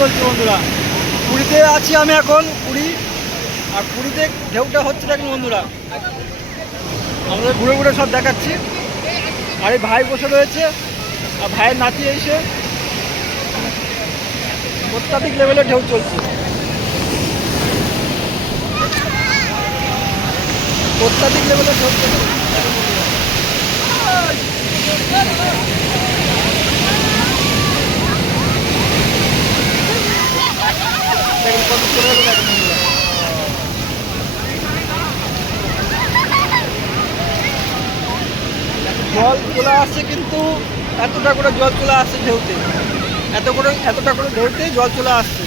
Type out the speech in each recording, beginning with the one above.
চলছে বন্ধুরা। পুরীতে আছি আমি এখন, পুরী। আর পুরীতে ঢেউটা হচ্ছে দেখুন বন্ধুরা, আমাদের ঘুরে ঘুরে সব দেখাচ্ছি। আর এই ভাই বসে রয়েছে, আর ভাইয়ের নাতি এসে অত্যাধিক লেভেলে ঢেউ চলছে, অত্যাধিক লেভেলে ঢেউ চলছে। দেখুন কত চলে গেল, দেখুন বন্ধুরা। জল চলে আসছে, কিন্তু এতটা করে জল চলে আসছে ঢেউতে, এতটা করে ঢেউতে জল চলে আসছে।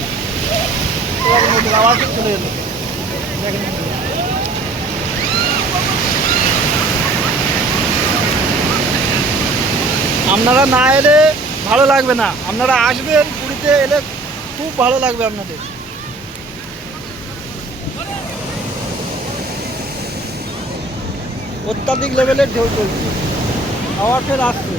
আওয়াজ চলে এলো, দেখেন বন্ধুরা। আপনারা না এলে ভালো লাগবে না, আপনারা আসবেন, পুরীতে এলে খুব ভালো লাগবে আপনাদের। অত্যাধিক লেভেলের ঢেউ চলছে, আওয়াজ ফের আসছে।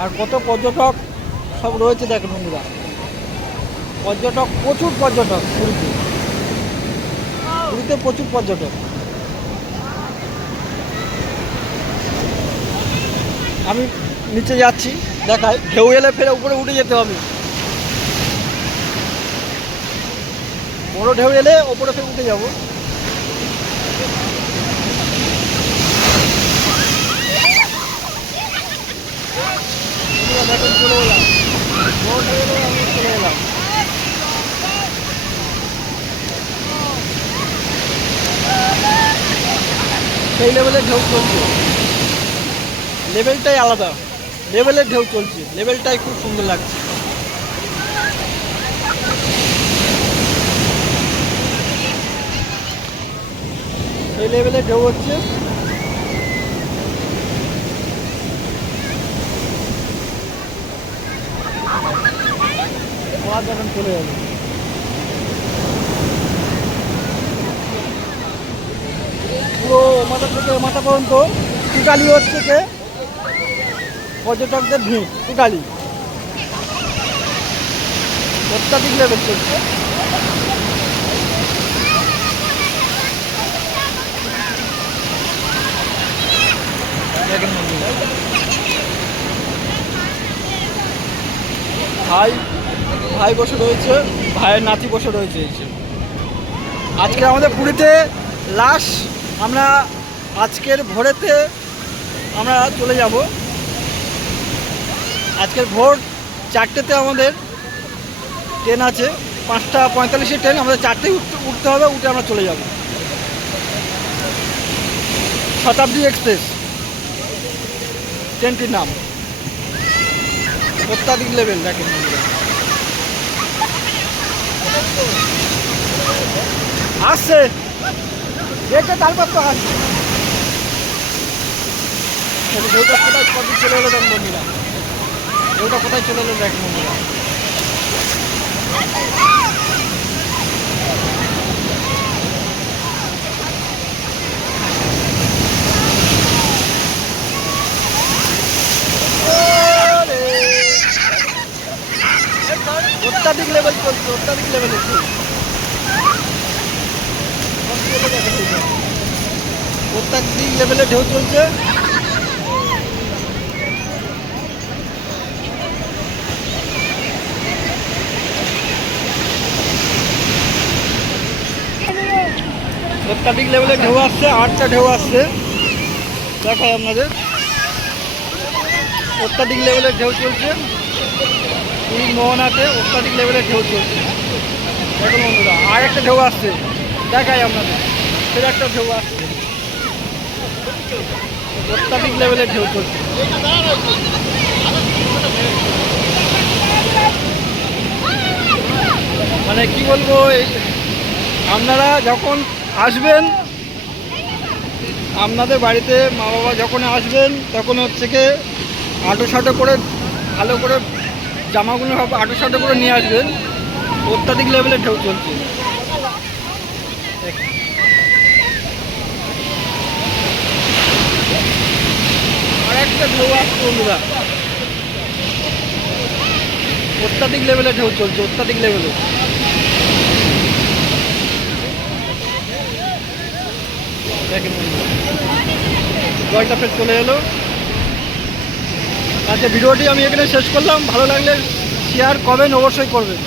আর কত পর্যটক সব রয়েছে দেখেন বন্ধুরা, পর্যটক, প্রচুর পর্যটক পুরীতে, পুরীতে প্রচুর পর্যটক। আমি নিচে যাচ্ছি, দেখাই, ঢেউ এলে ফের উপরে উঠে যেতে হবে। বড় ঢেউ এলে ওপরে ফের উঠে যাবো। দেখুন চলে এলাম, বড় ঢেউ এলে আমি চলে এলাম। সেই লেভেলের ঢেউ চলছে, লেভেলটাই আলাদা লেভেলের ঢেউ চলছে, লেভেলটাই খুব সুন্দর লাগছে। সেই লেভেলের ঢেউ হচ্ছে। যখন চলে যাবে পুরো মাথা থেকে মাথা পর্যন্ত টোটালি হচ্ছে কে পর্যটকদের ভিড়, টোটালি অত্যাধিক লেভেল চলছে। দেখেন বন্ধুরা, ভাই বসে রয়েছে, ভাইয়ের নাতি বসে রয়েছে। আজকে আমাদের পুরীতে লাস্ট, আমরা আজকের ভোরেতে আমরা চলে যাব। আজকের ভোর 4টেতে আমাদের ট্রেন আছে, 5:45-এর ট্রেন, আমাদের 4টেই উঠতে হবে, উঠে আমরা চলে যাব। শতাব্দী এক্সপ্রেস ট্রেনটির নাম। অত্যাধিক লেভেল দেখেন বন্ধুরা, আসছে, দেখে তারপর তো আসছে। ঢেউটা কোথায় কত চলে এলো দেখেন বন্ধুরা, ঢেউটা কোথায় চলে এলো দেখেন বন্ধুরা। অত্যাধিক লেভেল চলছে, অত্যাধিক লেভেলে অত্যাধিক লেভেলে ঢেউ চলছে। অত্যাধিক লেভেলে ঢেউ আসছে, 8টা ঢেউ আসছে, দেখায় আপনাদের। অত্যাধিক লেভেলের ঢেউ চলছে পুরী মোহনাতে, অত্যাধিক লেভেলের ঢেউ চলছে দেখুন বন্ধুরা। আর একটা ঢেউ আসছে, দেখাই আপনাদের, ফের একটা ঢেউ আসছে, অত্যাধিক লেভেলের ঢেউ চলছে। মানে কি বলবো, আপনারা যখন আসবেন, আপনাদের বাড়িতে মা বাবা যখন আসবেন, তখন হচ্ছে কি আটো সাটো করে, ভালো করে জামাগুলো সব আটো সাটো করে নিয়ে আসবেন। অত্যাধিক লেভেলের ঢেউ চলছে। আর একটা ঢেউ আসছে বন্ধুরা, অত্যাধিক লেভেলে ঢেউ চলছে, অত্যাধিক লেভেলে। দেখেন বন্ধুরা, জলটা ফের চলে এলো। আচ্ছা, ভিডিওটি আমি এখানে শেষ করলাম। ভালো লাগলে শেয়ার করবেন, অবশ্যই করবেন।